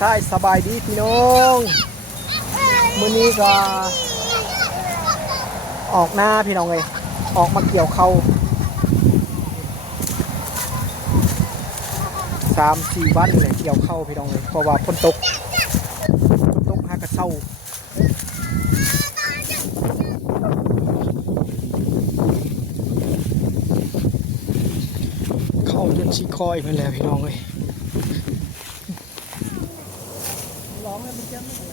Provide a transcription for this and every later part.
ท้ายสบายดีพี่น้องมื้อนี้ก็ออกหน้าพี่น้องเลยออกมาเกี่ยวเข้า3-4 วันเลยเกี่ยวเข้าพี่น้องเลยเพราะว่าฝนตกหากระเช้าเข้าจนชี้คอยไปแล้วพี่น้องเลยร้องแล้วมันจะไม่อะไร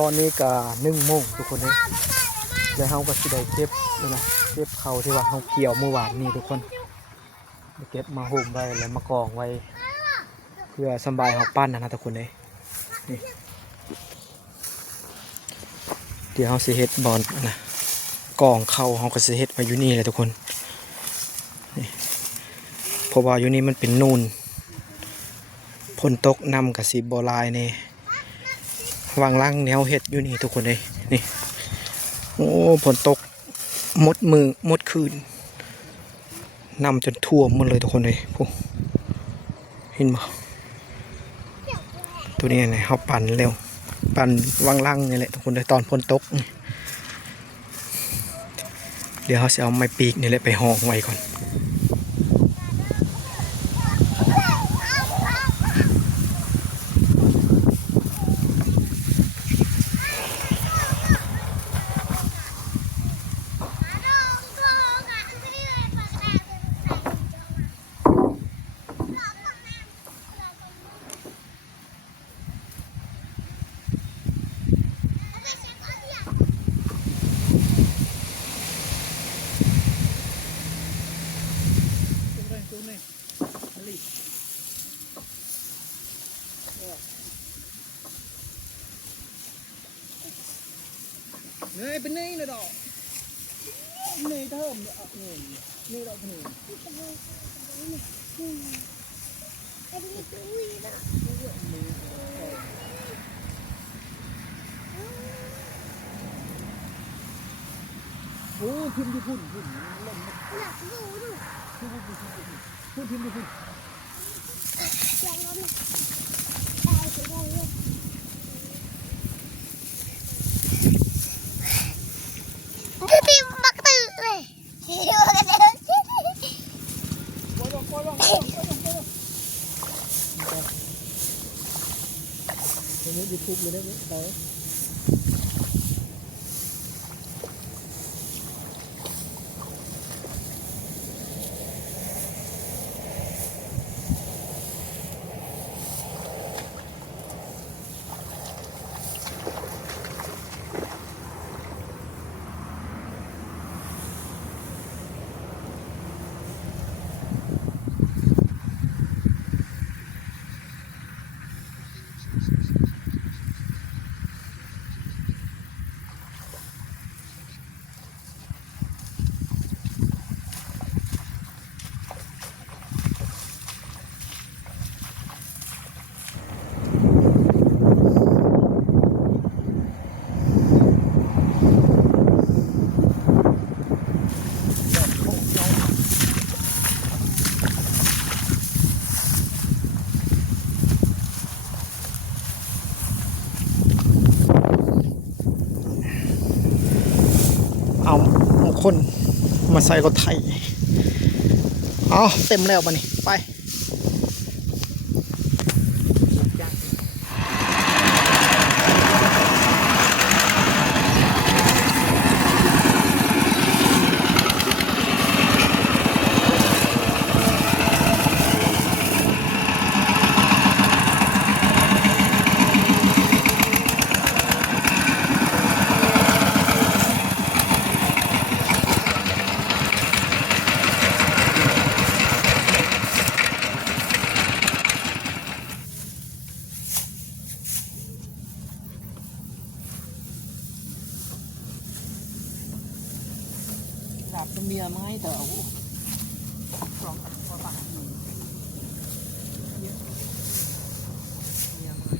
ตอนนี้ก็1 โมงทุกคนเลยแล้วเราก็สิได้เก็บนะเก็บเขาที่ว่าเราเกี่ยวเมื่อวานนี้ทุกคนเก็บมาห่มไว้แล้วมากองไว้เพื่อสบายเราปั้นนะทุกคนเลยนี่เดี๋ยวเราสิเฮ็ดบอลนะกองเข้าเราก็สิเฮ็ดไว้อยู่นี่เลยทุกคนนี่เพราะว่าอยู่นี่มันเป็นนูนฝนตกนำกับสีบอลายเนี่วางล่างแนวเห็ดอยู่นี่ทุกคนเลยนี่โอ้ฝนตกมดมือมดคืนนำจนท่วมหมดเลยทุกคนเลยพวกเห็นไหมตัวนี้เนี่ยเขาปั่นเร็วปั่นวางล่างนี่แหละทุกคนเลยตอนฝนตกเดี๋ยวเขาจะเอาไม้ปีกนี่แหละไปห่อไว้ก่อนเนยเป็นนี่เลยดอกนี่เทิมเนี่ยนี่ดอกนี่โอ้พิมพ์ดูพุ่นเล่นหนักดูพุ่นพิมพ์ดูพุ่นพี่มักตื่นเลยตัวนี้ยูทูบเลยได้ไหมไปเอาคนมาใส่รถไถเอาเต็มแล้วมานี่ไป ตัวเมียไม้แต่เอาสองกว่าบาทเมียไม้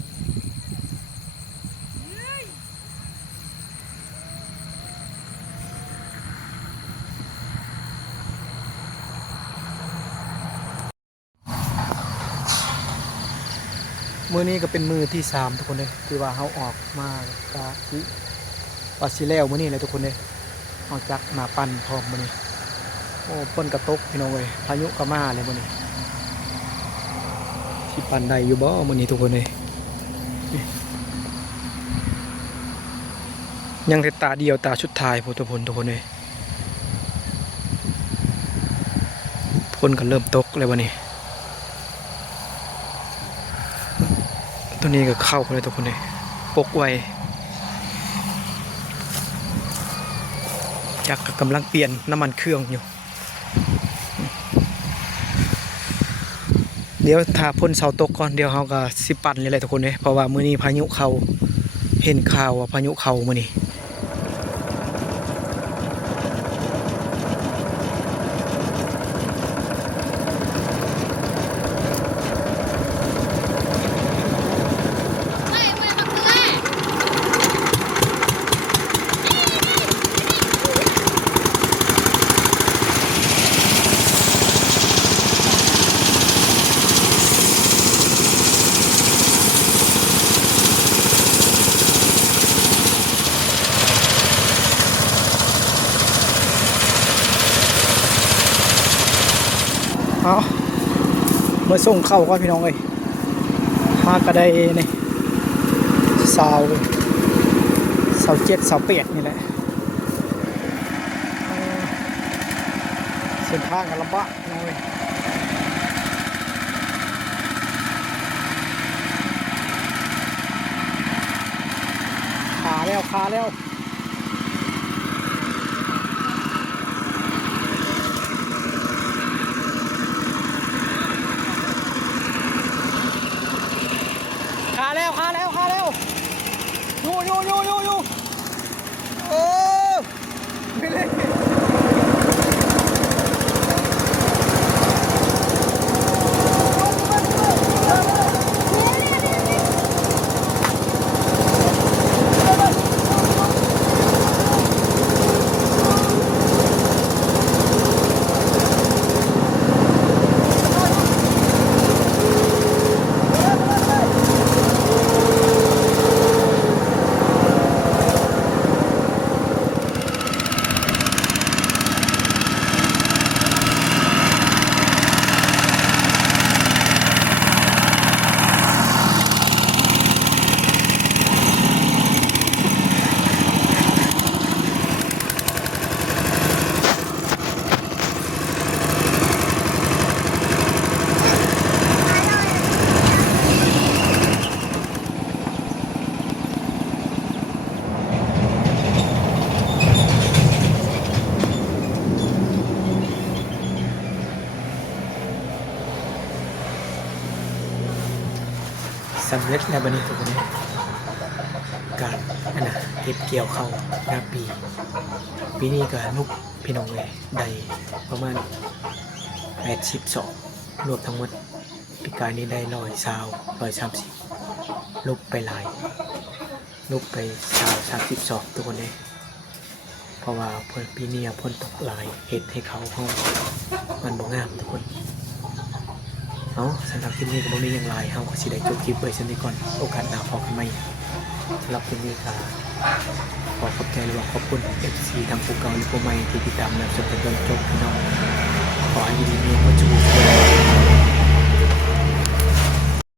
มือนี้ก็เป็นมือที่3ทุกคนเลยที่ว่าเขาออกมากะสิปาซิแล้วมือนี้เลยทุกคนเลยออกจากมาปั่นพร้อมมือนี้โอ้ฝนกระตกพี่น้องเลยพายุก็มาเลยมือนี้ที่ปั่นได้อยู่บ่มือนี้ทุกคนเลยยังแต่ตาเดียวตาชุดท้ายพุทธพลทุกคนเลยฝนก็เริ่มตกเลยวันนี้ตัวนี้ก็เข้าไปเลยทุกคนเลยปกไว้จักรกำลังเปลี่ยนน้ำมันเครื่องอยู่เดี๋ยวถ้าพ้นเสาตกก่อนเดี๋ยวเขาก็สิปั่นเลยทุกคนเลยเพราะว่ามื้อนี้พายุเข้าเห็นข่าวว่าพายุเข้ามื้อนี้เอามาส่งเข้าก่อนพี่น้องเลยมาก็ได้นี่สาว7 สาว 8นี่แหละเส้นทางกันลำบากพี่น้องเลยขาแล้วอยู่โอ้ไม่เลยสำเร็จแล้วบัดนี้ทุกคนเนี่ยการเก็บเกี่ยวเข้าหน้าปีนี้ก็ลูกพี่น้องเลยได้ประมาณ82รวมทั้งหมดปีกายนี้ได้130 ลูกไปหลายลูกไป32ทุกคนเลยเพราะว่าปีนี้พ้นตกหลายเหตุให้เขาห้องมันบ่งามทุกคนเอาสำหรับคลิปนี้ก็บ่มีอย่างไรเขาก็สิได้จบคลิปไว้เช่นนี้ก่อนโอกาสหน้าพบกันใหม่สำหรับคลิปนี้ก็ขอขอบใจหรือว่าขอบคุณ FC ทางผู้เก่าหรือผู้ใหม่ที่ติดตามและชมจนจบพี่น้องขอให้ยินดีมีความสุข